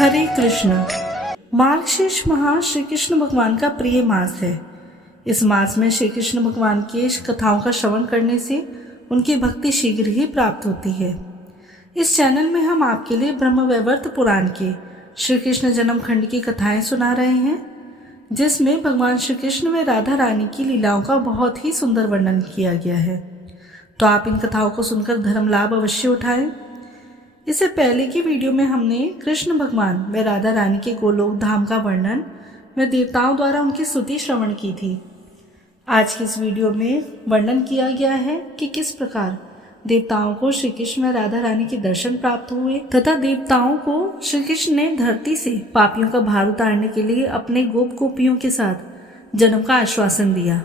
हरे कृष्ण। मार्गशीर्ष माह श्री कृष्ण भगवान का प्रिय मास है। इस मास में श्री कृष्ण भगवान की कथाओं का श्रवण करने से उनकी भक्ति शीघ्र ही प्राप्त होती है। इस चैनल में हम आपके लिए ब्रह्मवैवर्त पुराण के श्री कृष्ण जन्म खंड की कथाएं सुना रहे हैं, जिसमें भगवान श्री कृष्ण व राधा रानी की लीलाओं का बहुत ही सुंदर वर्णन किया गया है। तो आप इन कथाओं को सुनकर धर्म लाभ अवश्य उठाएं। इससे पहले की वीडियो में हमने कृष्ण भगवान व राधा रानी के गोलोक धाम का वर्णन व देवताओं द्वारा उनकी स्तुति श्रवण की थी। आज की इस वीडियो में वर्णन किया गया है कि किस प्रकार देवताओं को श्री कृष्ण व राधा रानी के दर्शन प्राप्त हुए तथा देवताओं को श्री कृष्ण ने धरती से पापियों का भार उतारने के लिए अपने गोप गोपियों के साथ जन्म का आश्वासन दिया।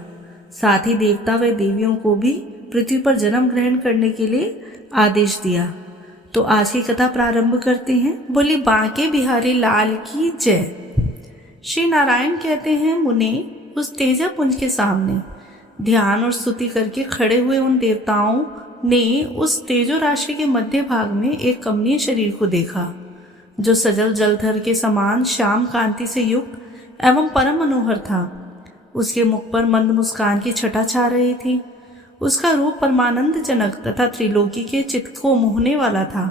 साथ ही देवता व देवियों को भी पृथ्वी पर जन्म ग्रहण करने के लिए आदेश दिया। तो आज की कथा प्रारंभ करते हैं। बोली बांके बिहारी लाल की जय। श्री नारायण कहते हैं, मुने उस तेजा पुंज के सामने ध्यान और स्तुति करके खड़े हुए उन देवताओं ने उस तेजो राशि के मध्य भाग में एक कमनीय शरीर को देखा, जो सजल जलधर के समान श्याम कांति से युक्त एवं परम मनोहर था। उसके मुख पर मंद मुस्कान की छटा छा रही थी। उसका रूप परमानंद जनक तथा त्रिलोकी के चित्त को मोहने वाला था।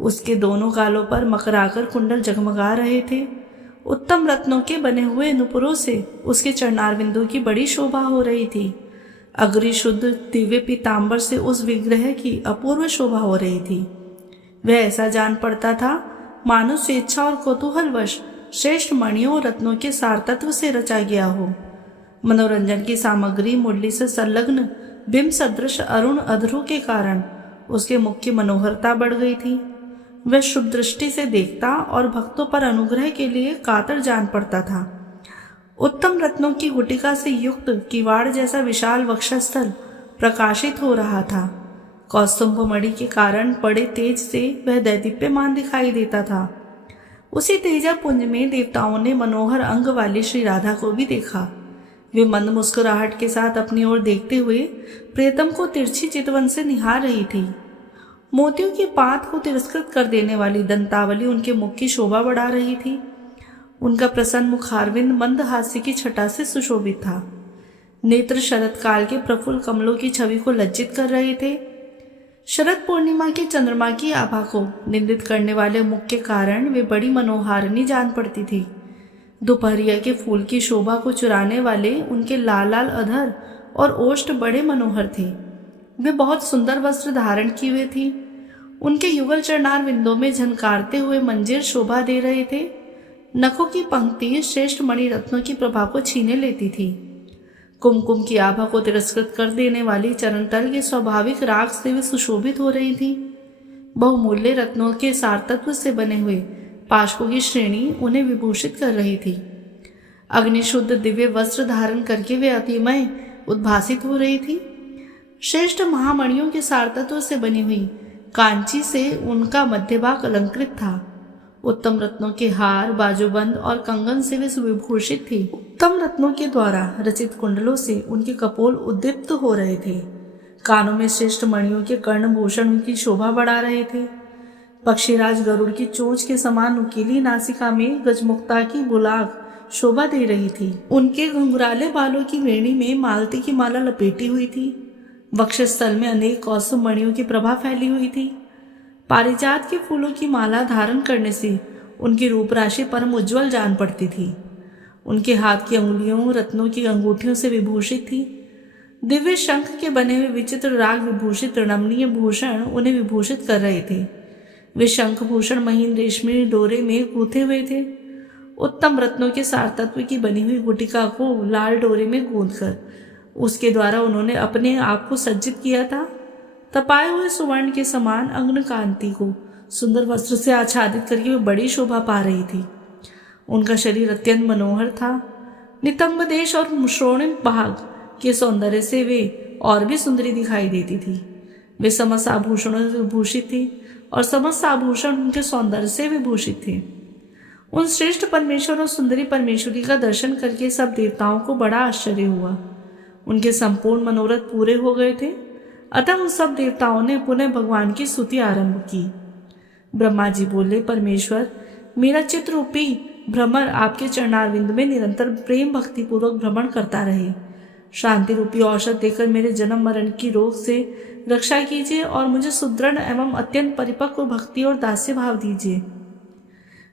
उसके दोनों गालों पर मकराकर कुंडल जगमगा रहे थे। उत्तम रत्नों के बने हुए नुपुरों से उसके चरणारविंदों की बड़ी शोभा हो रही थी। अग्नि शुद्ध दिव्य पीतांबर से उस विग्रह की अपूर्व शोभा हो रही थी। वह ऐसा जान पड़ता था मानो स्वेच्छा और कौतूहलवश श्रेष्ठ मणियों और रत्नों के सारतत्व से रचा गया हो। मनोरंजन की सामग्री मुरली से संलग्न बिंब सदृश अरुण अधरों के कारण उसके मुख की मनोहरता बढ़ गई थी। वह शुभ दृष्टि से देखता और भक्तों पर अनुग्रह के लिए कातर जान पड़ता था। उत्तम रत्नों की गुटिका से युक्त किवाड़ जैसा विशाल वक्षस्थल प्रकाशित हो रहा था। कौस्तुभ मणि के कारण पड़े तेज से वह दैदीप्यमान दिखाई देता था। उसी तेजा पुंज में देवताओं ने मनोहर अंग वाली श्री राधा को भी देखा। वे मंद मुस्कुराहट के साथ अपनी ओर देखते हुए प्रियतम को तिरछी चितवन से निहार रही थी। मोतियों की पात को तिरस्कृत कर देने वाली दंतावली उनके मुख की शोभा बढ़ा रही थी। उनका प्रसन्न मुखारविंद मंद हास्य की छटा से सुशोभित था। नेत्र शरद काल के प्रफुल्ल कमलों की छवि को लज्जित कर रहे थे। शरद पूर्णिमा के चंद्रमा की आभा को निंदित करने वाले मुख के कारण वे बड़ी मनोहारिणी जान पड़ती थी। दोपहरिया के फूल की शोभा को चुराने वाले उनके लाल लाल अधर और ओष्ठ बड़े मनोहर थे। वे बहुत सुंदर वस्त्र धारण किए हुए थी। उनके युगल चरणार विंदों में झनकारते हुए मंजीर शोभा दे रहे थे। नखों की पंक्ति श्रेष्ठ मणि रत्नों की प्रभा को छीने लेती थी। कुमकुम की आभा को तिरस्कृत कर देने वाली चरणतल के स्वाभाविक राग से वे सुशोभित हो रही थी। बहुमूल्य रत्नों के सारतत्व से बने हुए पाशकों की श्रेणी उन्हें विभूषित कर रही थी। अग्निशुद्ध दिव्य वस्त्र धारण करके वे अतिमय उद्भासित हो रही थी। श्रेष्ठ महामणियों के सारतत्व से बनी हुई कांची से उनका मध्य भाग अलंकृत था। उत्तम रत्नों के हार, बाजूबंद और कंगन से वे सुविभूषित थी। उत्तम रत्नों के द्वारा रचित कुंडलों से उनके कपोल उद्दीप्त हो रहे थे। कानों में श्रेष्ठ मणियों के कर्णभूषण उनकी शोभा बढ़ा रहे थे। पक्षीराज गरुड़ की चोंच के समान नुकीली नासिका में गजमुक्ता की बुलाक शोभा दे रही थी। उनके घुंघराले बालों की वेणी में मालती की माला लपेटी हुई थी। वक्षस्थल में अनेक कौस्तुभ मणियों की प्रभा फैली हुई थी। पारिजात के फूलों की माला धारण करने से उनकी रूप राशि परम उज्ज्वल जान पड़ती थी। उनके हाथ की अंगुलियों रत्नों की अंगूठियों से विभूषित थी। दिव्य शंख के बने हुए विचित्र राग विभूषित रमणीय भूषण उन्हें विभूषित कर रहे थे। वे शंखभूषण महीन रेशमी डोरे में गूंथे हुए थे। उत्तम रत्नों के सारतत्व की बनी हुई गुटिका को लाल डोरे में गूंथकर उसके द्वारा उन्होंने अपने आप को सज्जित किया था। तपाए हुए सुवर्ण के समान अंगन कांति को सुंदर वस्त्र से आच्छादित करके वे बड़ी शोभा पा रही थी। उनका शरीर अत्यंत मनोहर था। नितंब देश और श्रोणिम भाग के सौंदर्य से वे और भी सुंदरी दिखाई देती थी। वे समस्त आभूषणों से विभूषित थी और समस्त आभूषण उनके सौंदर्य से विभूषित थे। उन श्रेष्ठ परमेश्वर और सुंदरी परमेश्वरी का दर्शन करके सब देवताओं को बड़ा आश्चर्य हुआ। उनके संपूर्ण मनोरथ पूरे हो गए थे। अतः उन सब देवताओं ने पुनः भगवान की स्तुति आरंभ की। ब्रह्मा जी बोले, परमेश्वर, मेरा चित्त रूपी भ्रमर आपके चरणारविंद में निरंतर प्रेम भक्ति पूर्वक भ्रमण करता रहे। शांति रूपी औषध देकर मेरे जन्म मरण की रोग से रक्षा कीजिए और मुझे सुदृढ़ एवं अत्यंत परिपक्व भक्ति और दास्य भाव दीजिए।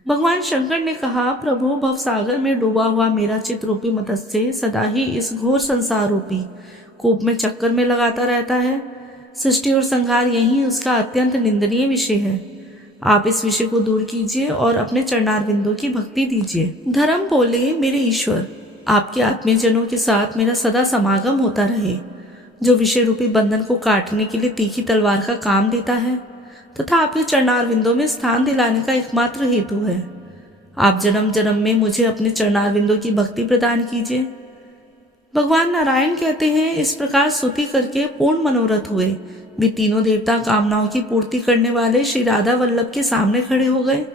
भगवान शंकर ने कहा, प्रभु, भवसागर में डूबा हुआ मेरा चित्त रूपी मत्स्य सदा ही इस घोर संसार रूपी कूप में चक्कर में लगाता रहता है। सृष्टि और संहार यही उसका अत्यंत निंदनीय विषय है। आप इस विषय को दूर कीजिए और अपने चरणारविंदों की भक्ति दीजिए। धर्म बोले, मेरे ईश्वर, आपके आत्मीयजनों के साथ मेरा सदा समागम होता रहे, जो विषय रूपी बंधन को काटने के लिए तीखी तलवार का काम देता है तथा आपके चरणारविंदों में स्थान दिलाने का एकमात्र हेतु है। आप जन्म जन्म में मुझे अपने चरणारविंदों की भक्ति प्रदान कीजिए। भगवान नारायण कहते हैं, इस प्रकार स्तुति करके पूर्ण मनोरथ हुए वे तीनों देवता कामनाओं की पूर्ति करने वाले श्री राधा वल्लभ के सामने खड़े हो गए।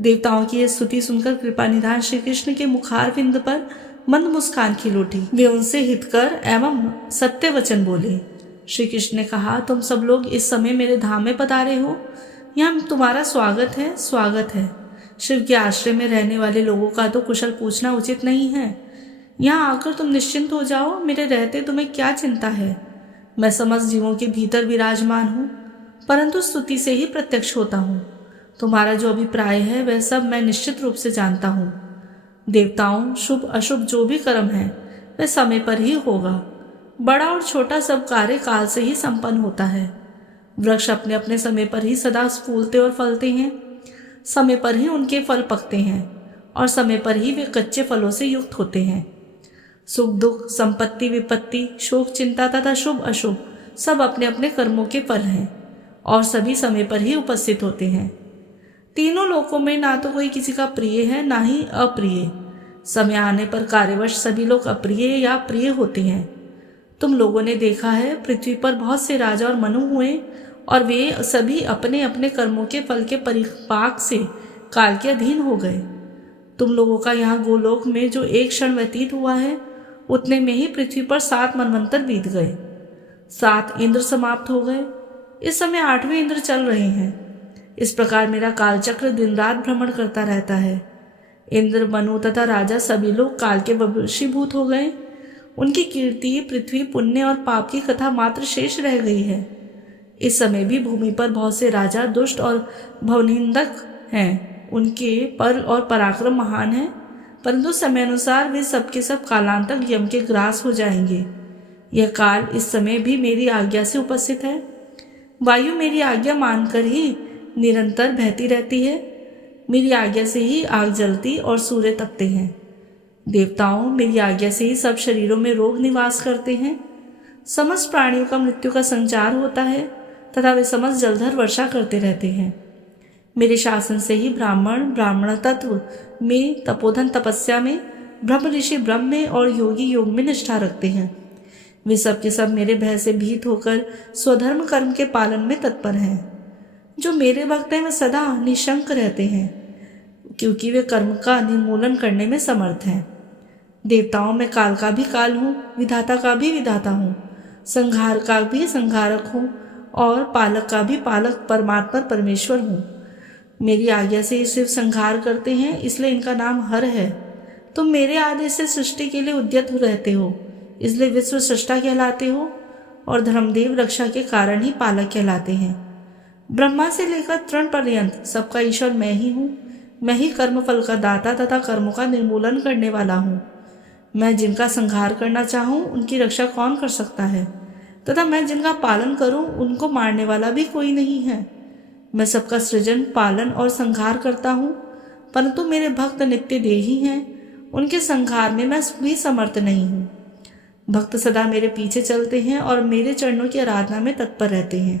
देवताओं की यह स्तुति सुनकर कृपा निधान श्री कृष्ण के मुखारविंद पर मंद मुस्कान खिल उठी। वे उनसे हितकर एवं सत्य वचन बोले। श्री कृष्ण ने कहा, तुम सब लोग इस समय मेरे धाम में पधारे हो, यहाँ तुम्हारा स्वागत है, स्वागत है। शिव के आश्रय में रहने वाले लोगों का तो कुशल पूछना उचित नहीं है। यहाँ आकर तुम निश्चिंत हो जाओ, मेरे रहते तुम्हें क्या चिंता है। मैं समस्त जीवों के भीतर विराजमान हूँ, परंतु स्तुति से ही प्रत्यक्ष होता हूँ। तुम्हारा जो अभिप्राय है वह सब मैं निश्चित रूप से जानता हूँ। देवताओं, शुभ अशुभ जो भी कर्म है वह समय पर ही होगा। बड़ा और छोटा सब कार्य काल से ही संपन्न होता है। वृक्ष अपने अपने समय पर ही सदा फूलते और फलते हैं, समय पर ही उनके फल पकते हैं और समय पर ही वे कच्चे फलों से युक्त होते हैं। सुख दुख, संपत्ति विपत्ति, शोक चिंता तथा शुभ अशुभ सब अपने अपने कर्मों के फल हैं और सभी समय पर ही उपस्थित होते हैं। तीनों लोकों में ना तो कोई किसी का प्रिय है ना ही अप्रिय। समय आने पर कार्यवश सभी लोग अप्रिय या प्रिय होते हैं। तुम लोगों ने देखा है, पृथ्वी पर बहुत से राजा और मनु हुए और वे सभी अपने अपने कर्मों के फल के परिपाक से काल के अधीन हो गए। तुम लोगों का यहाँ गोलोक में जो एक क्षण व्यतीत हुआ है, उतने में ही पृथ्वी पर 7 मनवंतर बीत गए। 7 इंद्र समाप्त हो गए। इस समय 8वें इंद्र चल रहे हैं। इस प्रकार मेरा कालचक्र दिन रात भ्रमण करता रहता है। इंद्र, मनु तथा राजा सभी लोग काल के वशीभूत हो गए। उनकी कीर्ति, पृथ्वी, पुण्य और पाप की कथा मात्र शेष रह गई है। इस समय भी भूमि पर बहुत से राजा दुष्ट और भवनिंदक हैं। उनके पर और पराक्रम महान है, परंतु समय अनुसार वे सबके सब कालांतक यम के ग्रास हो जाएंगे। यह काल इस समय भी मेरी आज्ञा से उपस्थित है। वायु मेरी आज्ञा मानकर ही निरंतर बहती रहती है। मेरी आज्ञा से ही आग जलती और सूर्य तपते हैं। देवताओं, मेरी आज्ञा से ही सब शरीरों में रोग निवास करते हैं। समस्त प्राणियों का मृत्यु का संचार होता है तथा वे समस्त जलधर वर्षा करते रहते हैं। मेरे शासन से ही ब्राह्मण ब्राह्मण तत्व में, तपोधन तपस्या में, ब्रह्म ऋषि ब्रह्म में और योगी योग में निष्ठा रखते हैं। वे सब के सब मेरे भय से भीत होकर स्वधर्म कर्म के पालन में तत्पर हैं। जो मेरे भक्त हैं वे सदा निशंक रहते हैं, क्योंकि वे कर्म का निर्मूलन करने में समर्थ हैं। देवताओं में काल का भी काल हूँ, विधाता का भी विधाता हूँ, संहार का भी संहारक हूँ और पालक का भी पालक परमात्मा परमेश्वर हूँ। मेरी आज्ञा से शिव संहार करते हैं, इसलिए इनका नाम हर है। तुम मेरे आदेश से सृष्टि के लिए उद्यत रहते हो, इसलिए विश्व सृष्टा कहलाते हो और धर्मदेव रक्षा के कारण ही पालक कहलाते हैं। ब्रह्मा से लेकर तृण पर्यंत सबका ईश्वर मैं ही हूँ। मैं ही कर्मफल का दाता तथा कर्मों का निर्मूलन करने वाला हूँ। मैं जिनका संहार करना चाहूँ उनकी रक्षा कौन कर सकता है, तथा मैं जिनका पालन करूँ उनको मारने वाला भी कोई नहीं है। मैं सबका सृजन, पालन और संहार करता हूँ, परंतु मेरे भक्त नित्य देही हैं, उनके संहार में मैं भी समर्थ नहीं हूँ। भक्त सदा मेरे पीछे चलते हैं और मेरे चरणों की आराधना में तत्पर रहते हैं,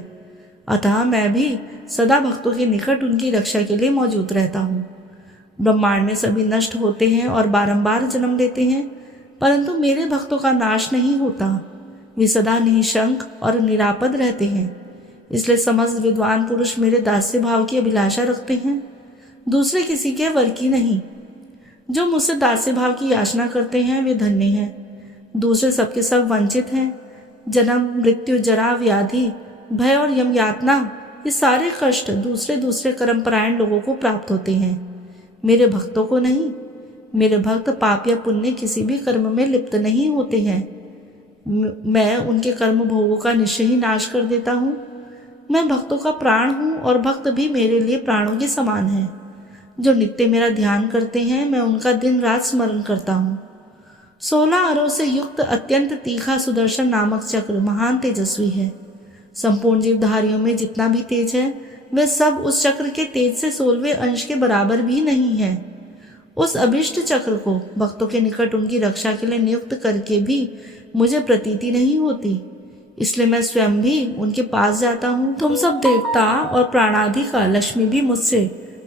अतः मैं भी सदा भक्तों के निकट उनकी रक्षा के लिए मौजूद रहता हूँ। ब्रह्मांड में सभी नष्ट होते हैं और बारंबार जन्म लेते हैं, परंतु मेरे भक्तों का नाश नहीं होता। वे सदा निशंक और निरापद रहते हैं, इसलिए समस्त विद्वान पुरुष मेरे दास्य भाव की अभिलाषा रखते हैं, दूसरे किसी के वर की नहीं। जो मुझसे दास्य भाव की याचना करते हैं वे धन्य हैं, दूसरे सबके सब वंचित हैं। जन्म, मृत्यु, जरा, व्याधि, भय और यम यातना, ये सारे कष्ट दूसरे दूसरे कर्मपरायण लोगों को प्राप्त होते हैं। मेरे भक्तों को नहीं। मेरे भक्त पाप या पुण्य किसी भी कर्म में लिप्त नहीं होते हैं। मैं उनके कर्म भोगों का निश्चय ही नाश कर देता हूँ। मैं भक्तों का प्राण हूँ और भक्त भी मेरे लिए प्राणों के समान हैं। जो नित्य मेरा ध्यान करते हैं, मैं उनका दिन रात स्मरण करता हूँ। 16 अरों से युक्त अत्यंत तीखा सुदर्शन नामक चक्र महान तेजस्वी है। संपूर्ण जीवधारियों में जितना भी तेज है, वह सब उस चक्र के तेज से 16वें अंश के बराबर भी नहीं है। उस अभिष्ट चक्र को भक्तों के निकट उनकी रक्षा के लिए नियुक्त करके भी मुझे प्रतीति नहीं होती, इसलिए मैं स्वयं भी उनके पास जाता हूँ। तुम सब देवता और प्राणादि का लक्ष्मी भी मुझसे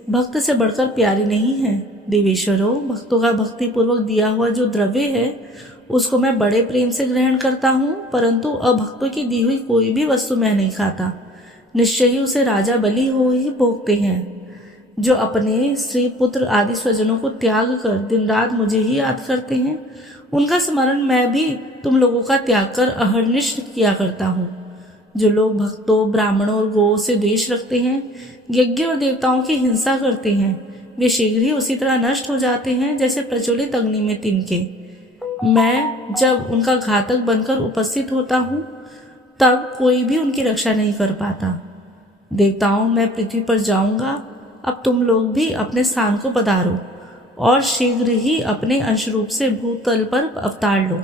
भक्त से बढ़कर प्यारी नहीं है। देवेश्वरों, भक्तों का भक्ति पूर्वक दिया हुआ जो द्रव्य है उसको मैं बड़े प्रेम से ग्रहण करता हूँ, परंतु अभक्तों की दी हुई कोई भी वस्तु मैं नहीं खाता। निश्चय ही उसे राजा बलि हो ही भोगते हैं। जो अपने स्त्री पुत्र आदि स्वजनों को त्याग कर दिन रात मुझे ही याद करते हैं, उनका स्मरण मैं भी तुम लोगों का त्याग कर अहर्निश किया करता हूँ। जो लोग भक्तों, ब्राह्मणों और गौ से द्वेष रखते हैं, यज्ञ और देवताओं की हिंसा करते हैं, वे शीघ्र ही उसी तरह नष्ट हो जाते हैं जैसे प्रज्वलित अग्नि में तिनके। मैं जब उनका घातक बनकर उपस्थित होता हूँ, तब कोई भी उनकी रक्षा नहीं कर पाता। देवताओं, मैं पृथ्वी पर जाऊंगा, अब तुम लोग भी अपने स्थान को पधारो और शीघ्र ही अपने अंश रूप से भूतल पर अवतार लो।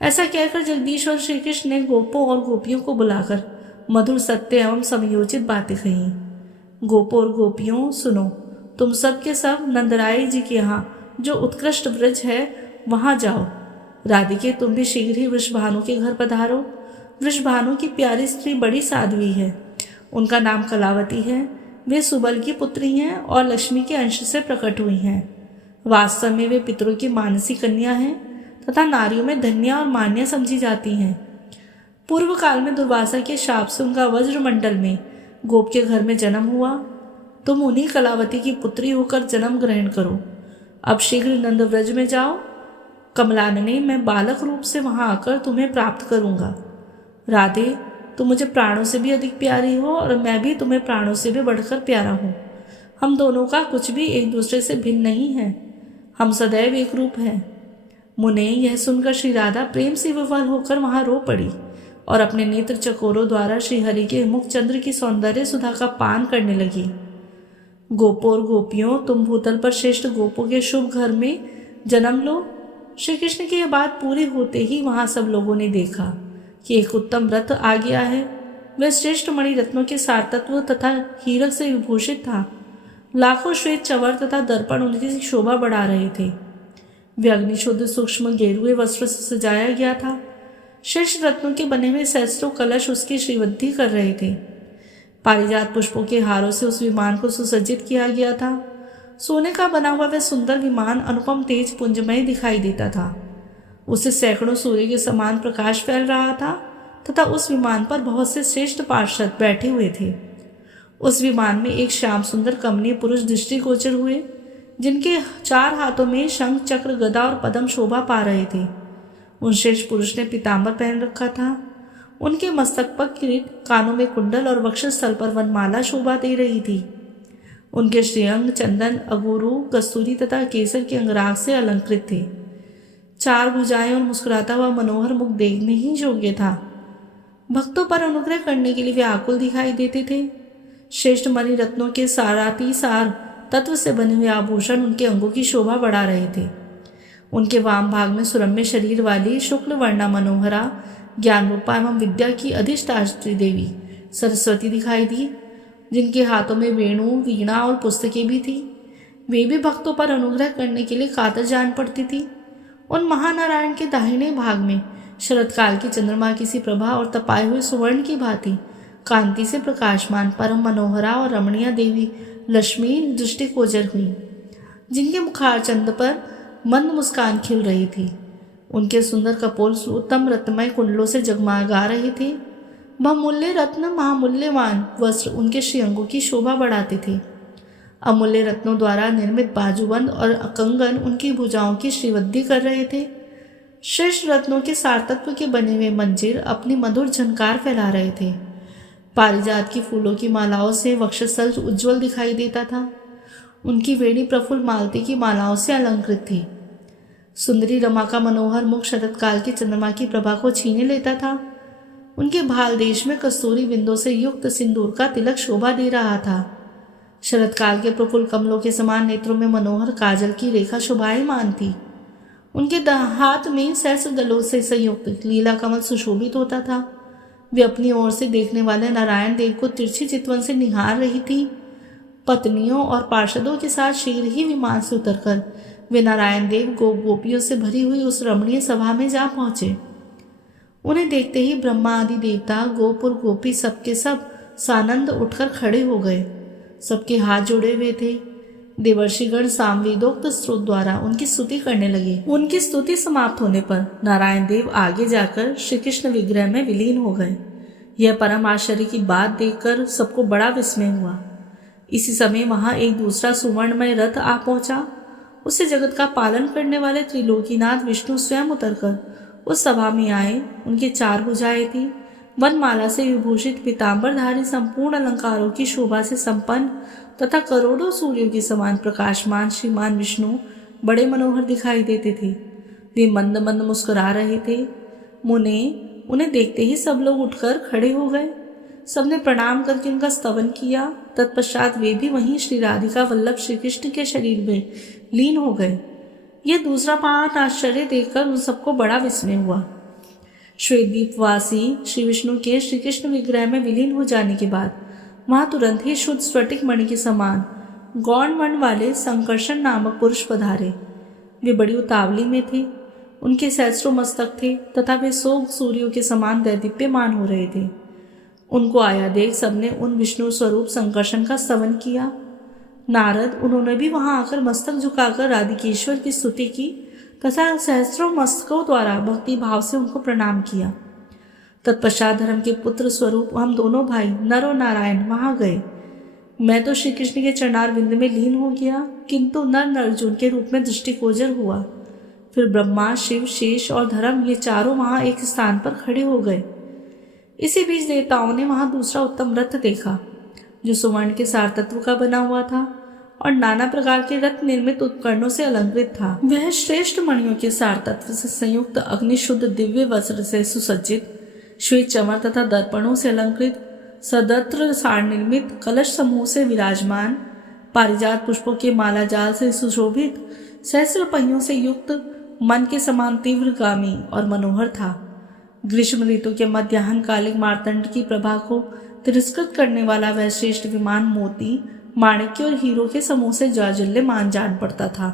ऐसा कहकर जगदीश और श्री कृष्ण ने गोपों और गोपियों को बुलाकर मधुर सत्य एवं समयोचित बातें कही। गोपों और गोपियों, सुनो, तुम सब के सब नंदराय जी के यहाँ जो उत्कृष्ट व्रज है वहां जाओ। राधिके, तुम भी शीघ्र ही वृषभानु के घर पधारो। वृषभानु की प्यारी स्त्री बड़ी साध्वी है, उनका नाम कलावती है। वे सुबल की पुत्री हैं और लक्ष्मी के अंश से प्रकट हुई हैं। वास्तव में वे पितरों की मानसी कन्या हैं तथा नारियों में धन्या और मान्या समझी जाती हैं। पूर्व काल में दुर्वासा के शाप से उनका वज्रमंडल में गोप के घर में जन्म हुआ। तुम उन्हीं कलावती की पुत्री होकर जन्म ग्रहण करो। अब शीघ्र नंदव्रज में जाओ। कमलानने, मैं बालक रूप से वहां आकर तुम्हें प्राप्त करूंगा। राधे, तुम मुझे प्राणों से भी अधिक प्यारी हो और मैं भी तुम्हें प्राणों से भी बढ़कर प्यारा हूँ। हम दोनों का कुछ भी एक दूसरे से भिन्न नहीं है, हम सदैव एक रूप हैं। मुने, यह सुनकर श्री राधा प्रेम से विवल होकर वहां रो पड़ी और अपने नेत्र चकोरों द्वारा श्री हरि के मुख चंद्र की सौंदर्य सुधा का पान करने लगी। गोपों और गोपियों, तुम भूतल पर श्रेष्ठ गोपों के शुभ घर में जन्म लो। श्री कृष्ण की यह बात पूरी होते ही वहां सब लोगों ने देखा कि एक उत्तम रथ आ गया है। वह श्रेष्ठ मणि रत्नों के सारतत्व तथा हीरक से विभूषित था। लाखों श्वेत चवर तथा दर्पण उनकी शोभा बढ़ा रहे थे। वे अग्निशुद्ध सूक्ष्म गेरुए वस्त्र से सजाया गया था। श्रेष्ठ रत्नों के बने हुए सहस्त्रों कलश उसकी श्रीवृद्धि कर रहे थे। पारिजात पुष्पों के हारों से उस विमान को सुसज्जित किया गया था। सोने का बना हुआ वह सुंदर विमान अनुपम तेज पुंजमय दिखाई देता था। उससे सैकड़ों सूर्य के समान प्रकाश फैल रहा था तथा उस विमान पर बहुत से श्रेष्ठ पार्षद बैठे हुए थे। उस विमान में एक श्याम सुंदर कमनीय पुरुष दृष्टिगोचर हुए, जिनके 4 हाथों में शंख, चक्र, गदा और पद्म शोभा पा रहे थे। उन श्रेष्ठ पुरुष ने पीताम्बर पहन रखा था। उनके मस्तक पर किरीट, कानों में कुंडल और वक्षस्थल पर वनमाला शोभा दे रही थी। उनके श्रीअंग चंदन, अगुरु, कस्तूरी तथा केसर के अंगराग से अलंकृत थे। 4 भुजाएं और मुस्कुराता हुआ मनोहर मुख देखने ही योग्य था। भक्तों पर अनुग्रह करने के लिए वे आकुल दिखाई देते थे। श्रेष्ठ मणि रत्नों के सारातिसार तत्व से बने हुए आभूषण उनके अंगों की शोभा बढ़ा रहे थे। उनके वाम भाग में सुरम्य शरीर वाली शुक्ल वर्णा मनोहरा ज्ञान रूपा एवं विद्या की अधिष्ठात्री देवी सरस्वती दिखाई दी, जिनके हाथों में वेणु, वीणा और पुस्तकें भी थी। वे भी भक्तों पर अनुग्रह करने के लिए कातर जान पड़ती थी। उन महानारायण के दाहिने भाग में शरतकाल की चंद्रमा की सी प्रभा और तपाए हुए सुवर्ण की भांति कांति से प्रकाशमान परम मनोहरा और रमणीय देवी लक्ष्मी दृष्टिगोचर हुई, जिनके मुखारचंद पर मंद मुस्कान खिल रही थी। उनके सुंदर कपोल उत्तम रत्नमय कुंडलों से जगमगा रहे थे। बहुमूल्य रत्न, महामूल्यवान वस्त्र उनके श्रीअंगों की शोभा बढ़ाते थे। अमूल्य रत्नों द्वारा निर्मित बाजूबंद और कंगन उनकी भुजाओं की श्रीवृद्धि कर रहे थे। श्रेष्ठ रत्नों के सारतत्व के बने हुए मंजीर अपनी मधुर झनकार फैला रहे थे। पारिजात की फूलों की मालाओं से वक्षस्थल उज्ज्वल दिखाई देता था। उनकी वेणी प्रफुल्ल मालती की मालाओं से अलंकृत थी। सुंदरी रमा का मनोहर मुख शरतकाल की चंद्रमा की प्रभा को छीने लेता था। उनके भाल देश में कस्तूरी बिंदु से युक्त सिंदूर का तिलक शोभा दे रहा था। शरतकाल के प्रफुल्ल कमलों के समान नेत्रों में मनोहर काजल की रेखा शोभायमान थी। उनके हाथ में सहस्र दलों से संयुक्त लीला कमल सुशोभित होता था। वे अपनी ओर से देखने वाले नारायण देव को तिरछी चितवन से निहार रही थी। पत्नियों और पार्षदों के साथ शीघ्र ही विमान से उतरकर वे नारायण देव गोपियों से भरी हुई उस रमणीय सभा में जा पहुंचे। उन्हें देखते ही ब्रह्मा आदि देवता, गोपुर गोपी सबके सब सानंद उठकर खड़े हो गए। सबके हाथ जोड़े हुए थे। देवर्षिगण सामवेदोक्त स्रोत द्वारा उनकी स्तुति करने लगे। उनकी स्तुति समाप्त होने पर नारायण देव आगे जाकर श्री कृष्ण विग्रह में विलीन हो गए। यह परम आश्चर्य की बात देखकर सबको बड़ा विस्मय हुआ। इसी समय वहां एक दूसरा सुवर्णमय रथ आ पहुंचा। उससे जगत का पालन करने वाले त्रिलोकीनाथ विष्णु स्वयं उतरकर उस सभा में आए। उनके 4 भुजाएं थी। वनमाला से विभूषित पीतांबरधारी संपूर्ण अलंकारों की शोभा से संपन्न तथा करोड़ों सूर्यों के समान प्रकाशमान श्रीमान विष्णु बड़े मनोहर दिखाई देते थे। वे मंद मंद मुस्कुरा रहे थे। मुने उन्हें देखते ही सब लोग उठकर खड़े हो गए। सबने प्रणाम करके उनका स्तवन किया। तत्पश्चात वे भी वहीं श्री राधिका वल्लभ श्री कृष्ण के शरीर में लीन हो गए। यह दूसरा महान आश्चर्य देखकर उन सबको बड़ा विस्मय हुआ। श्वेतद्वीपवासी श्री विष्णु के श्री कृष्ण विग्रह में विलीन हो जाने के बाद वहां तुरंत ही शुद्ध स्फटिक मणि के समान गौण वर्ण वाले संकर्षण नामक पुरुष पधारे। वे बड़ी उतावली में थे। उनके सहस्रों मस्तक थे तथा वे 100 सूर्यों के समान दैदीप्यमान हो रहे थे। उनको आया देख सबने उन विष्णु स्वरूप संकर्षण का स्तवन किया। नारद उन्होंने भी वहां आकर मस्तक झुकाकर राधिकेश्वर की स्तुति की तथा सहस्रों मस्तकों द्वारा भक्ति भाव से उनको प्रणाम किया। तत्पश्चात धर्म के पुत्र स्वरूप हम दोनों भाई नर और नारायण वहां गए। मैं तो श्री कृष्ण के चरणार बिंद में लीन हो गया, किंतु नर अर्जुन के रूप में दृष्टिगोचर हुआ। फिर ब्रह्मा, शिव, शेष और धर्म ये चारों वहां एक स्थान पर खड़े हो गए। इसी बीच देवताओं ने वहां दूसरा उत्तम रथ देखा जो सुवर्ण के सार तत्व का बना हुआ था और नाना प्रकार के रथ निर्मित उपकरणों से अलंकृत था। वह श्रेष्ठ मणियों के सार तत्व से संयुक्त अग्निशुद्ध दिव्य वस्त्र से सुसज्जित, श्वेत चमर तथा दर्पणों से अलंकृत, सदत्र सार निर्मित कलश समूह से विराजमान, पारिजात पुष्पों के माला जाल से सुशोभित, सहस्र पहियों से युक्त, मन के समान तीव्रगामी और मनोहर था। ग्रीष्म ऋतु के मध्याह्न कालिक मार्तंड की प्रभा को तिरस्कृत करने वाला वह श्रेष्ठ विमान मोती, माणिक्य और हीरो के समूह से जाज्वल्यमान जान पड़ता था।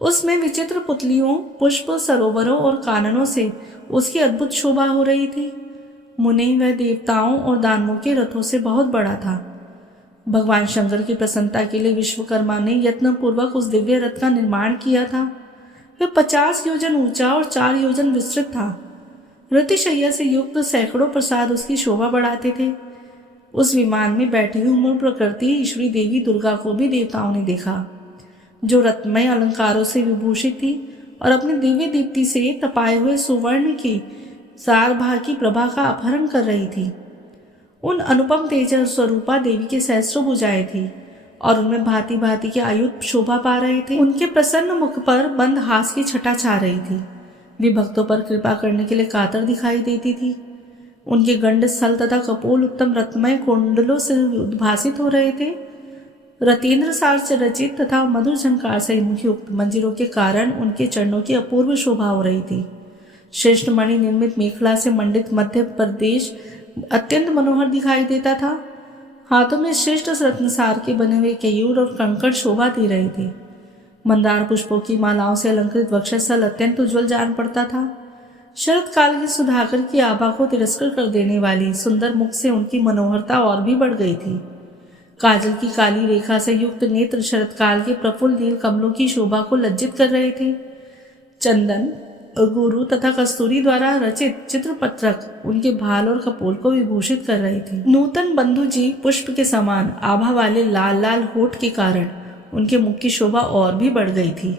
उसमें विचित्र पुतलियों, पुष्प, सरोवरों और काननों से उसकी अद्भुत शोभा हो रही थी। मुने वह देवताओं और दानवों के रथों से बहुत बड़ा था। भगवान शंकर की प्रसन्नता के लिए विश्वकर्मा ने यत्नपूर्वक उस दिव्य रथ का निर्माण किया था। वह 50 योजन ऊंचा और 4 योजन विस्तृत था। रतिशय्या से युक्त सैकड़ों प्रसाद उसकी शोभा बढ़ाते थे। उस विमान में बैठी हुई मूल प्रकृति ईश्वरी देवी दुर्गा को भी देवताओं ने देखा, जो रत्नमय अलंकारों से विभूषित थी और अपनी दिव्य दीप्ति से तपाए हुए सुवर्ण की सार भार की प्रभा का अपहरण कर रही थी। उन अनुपम तेज स्वरूपा देवी के सहस्रों भुजाएं थी और उनमें भांति भांति के आयुध शोभा पा रहे थे। उनके प्रसन्न मुख पर बंद हास की छटा छा रही थी। वे भक्तों पर कृपा करने के लिए कातर दिखाई देती थी। उनके गंड स्थल तथा कपोल उत्तम रत्नमय कुंडलों से उद्भासित हो रहे थे। रतेंद्र सार से रचित तथा मधुर झंकार से युक्त मंजिरों के कारण उनके चरणों की अपूर्व शोभा हो रही थी। श्रेष्ठ मणि निर्मित मेखला से मंडित मध्य प्रदेश अत्यंत मनोहर दिखाई देता था। हाथों में श्रेष्ठ रत्नसार के बने हुए केयूर और कंकड़ शोभा दे रहे थे। मंदार पुष्पों की मालाओं से अलंकृत वक्षस्थल अत्यंत उज्ज्वल जान पड़ता था। शरद काल की सुधाकर की आभा को तिरस्कार कर देने वाली सुंदर मुख से उनकी मनोहरता और भी बढ़ गई थी। काजल की काली रेखा से युक्त नेत्र शरद काल के प्रफुल्ल नील कमलों की शोभा को लज्जित कर रहे थे। चंदन, गुरु तथा कस्तूरी द्वारा रचित चित्रपत्रक उनके भाल और कपोल को विभूषित कर रहे थे। नूतन बंधु जी पुष्प के समान आभा वाले लाल लाल होठ के कारण उनके मुख की शोभा और भी बढ़ गई थी।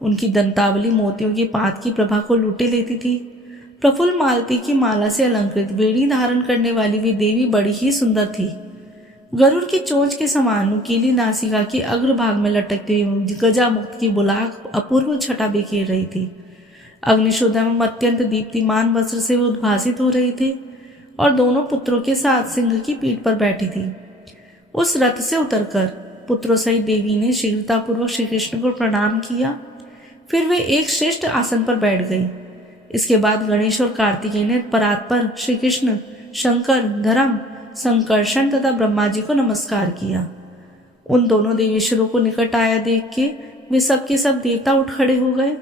उनकी दंतावली मोतियों की पात की प्रभा को लूटे लेती थी। प्रफुल्ल मालती की माला से अलंकृत वेणी धारण करने वाली वे देवी बड़ी ही सुंदर थी। गरुड़ की चोंच के समान नुकीली नासिका के अग्रभाग में लटकती हुई गजा मुक्त की बुलाक अपूर्व छटा बिखेर रही थी। अग्निशोध एवं अत्यंत दीप्तिमान वस्त्र से वो उद्भासित हो रही थी और दोनों पुत्रों के साथ सिंह की पीठ पर बैठी थी। उस रथ से उतरकर पुत्रों सहित देवी ने शीघ्रतापूर्वक श्री कृष्ण को प्रणाम किया। फिर वे एक श्रेष्ठ आसन पर बैठ गई। इसके बाद गणेश और कार्तिकेय ने परात्पर श्री कृष्ण, शंकर, धर्म, संकर्षण तथा ब्रह्मा जी को नमस्कार किया। उन दोनों देवेश्वरों को निकट आया देख के वे सब के सब देवता उठ खड़े हो गए।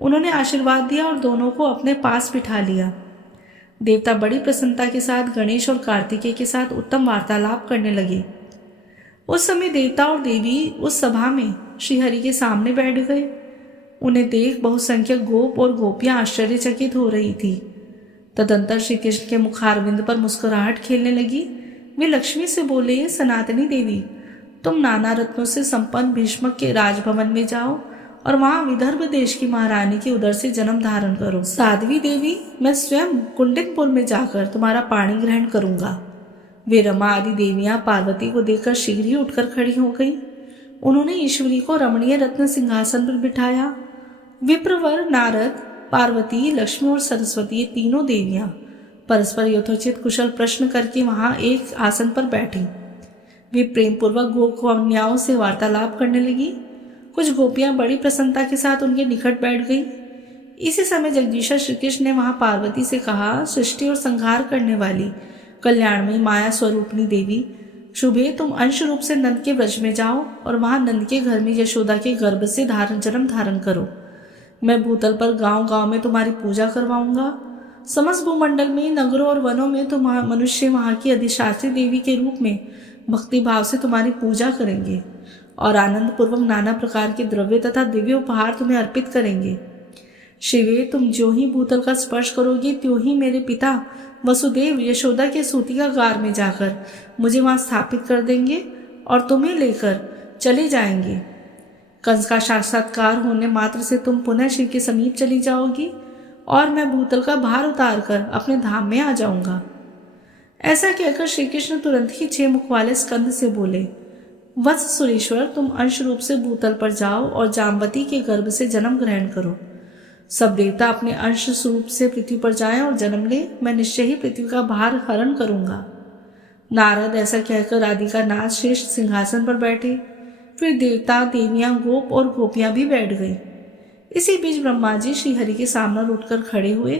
उन्होंने आशीर्वाद दिया और दोनों को अपने पास बिठा लिया। देवता बड़ी प्रसन्नता के साथ गणेश और कार्तिकेय के साथ उत्तम वार्तालाप करने लगे। उस समय देवता और देवी उस सभा में श्रीहरि के सामने बैठ गए। उन्हें देख बहुसंख्यक गोप और गोपियां आश्चर्यचकित हो रही थी। तदंतर श्री कृष्ण के मुखारविंद पर मुस्कुराहट खेलने लगी। वे लक्ष्मी से बोले, सनातनी देवी, तुम नाना रत्नों से संपन्न भीष्मक के राजभवन में जाओ और वहां विदर्भ देश की महारानी के उदर से जन्म धारण करो। साध्वी देवी, मैं स्वयं कुंडिनपुर में जाकर तुम्हारा पाणी ग्रहण करूंगा। वे रमा आदि देवियां पार्वती को देखकर शीघ्र ही उठकर खड़ी हो गई। उन्होंने ईश्वरी को रमणीय रत्न सिंहासन पर बिठाया। विप्रवर, नारद, पार्वती, लक्ष्मी और सरस्वती ये तीनों देवियां परस्पर यथोचित कुशल प्रश्न करके वहां एक आसन पर बैठी। वे प्रेम पूर्वक गोकन्याओं से वार्तालाप करने लगी। कुछ गोपियां बड़ी प्रसन्नता के साथ उनके निकट बैठ गई। इसी समय जगदीशा श्री कृष्ण ने वहां पार्वती से कहा, सृष्टि और संहार करने वाली कल्याणमयी माया स्वरूपनी देवी, शुभे तुम अंश रूप से नंद के व्रज में जाओ और वहां नंद के घर में यशोदा के गर्भ से जन्म धारण करो। मैं भूतल पर गांव गांव में तुम्हारी पूजा करवाऊंगा। समस्त भूमंडल में, नगरों और वनों में तुम मनुष्य वहां की अधिशात्री देवी के रूप में भक्ति भाव से तुम्हारी पूजा करेंगे और आनंद पूर्वक नाना प्रकार के द्रव्य तथा दिव्य उपहार तुम्हें अर्पित करेंगे। शिवे, तुम जो ही भूतल का स्पर्श करोगे त्यों ही मेरे पिता वसुदेव यशोदा के सूतिका गार में जाकर मुझे वहां स्थापित कर देंगे और तुम्हें लेकर चले जाएंगे। कंस का साक्षात्कार होने मात्र से तुम पुनः शिव के समीप चली जाओगी और मैं भूतल का भार उतार कर अपने धाम में आ जाऊंगा। ऐसा कहकर श्री कृष्ण तुरंत ही 6 मुख वाले स्कंद से बोले, वत्स सुरेश्वर, तुम अंश रूप से भूतल पर जाओ और जामवती के गर्भ से जन्म ग्रहण करो। सब देवता अपने अंश स्वरूप से पृथ्वी पर जाएं और जन्म ले। मैं निश्चय ही पृथ्वी का भार हरण करूंगा। नारद ऐसा कहकर राधिका नाथ श्रेष्ठ सिंहासन पर बैठे। फिर देवता, देवियां, गोप और गोपियां भी बैठ गई। इसी बीच ब्रह्मा जी श्रीहरि के सामने उठकर खड़े हुए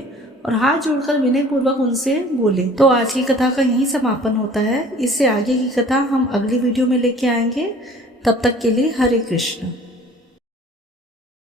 और हाथ जोड़कर विनय पूर्वक उनसे बोले। तो आज की कथा का यही समापन होता है। इससे आगे की कथा हम अगली वीडियो में लेके आएंगे। तब तक के लिए हरे कृष्ण।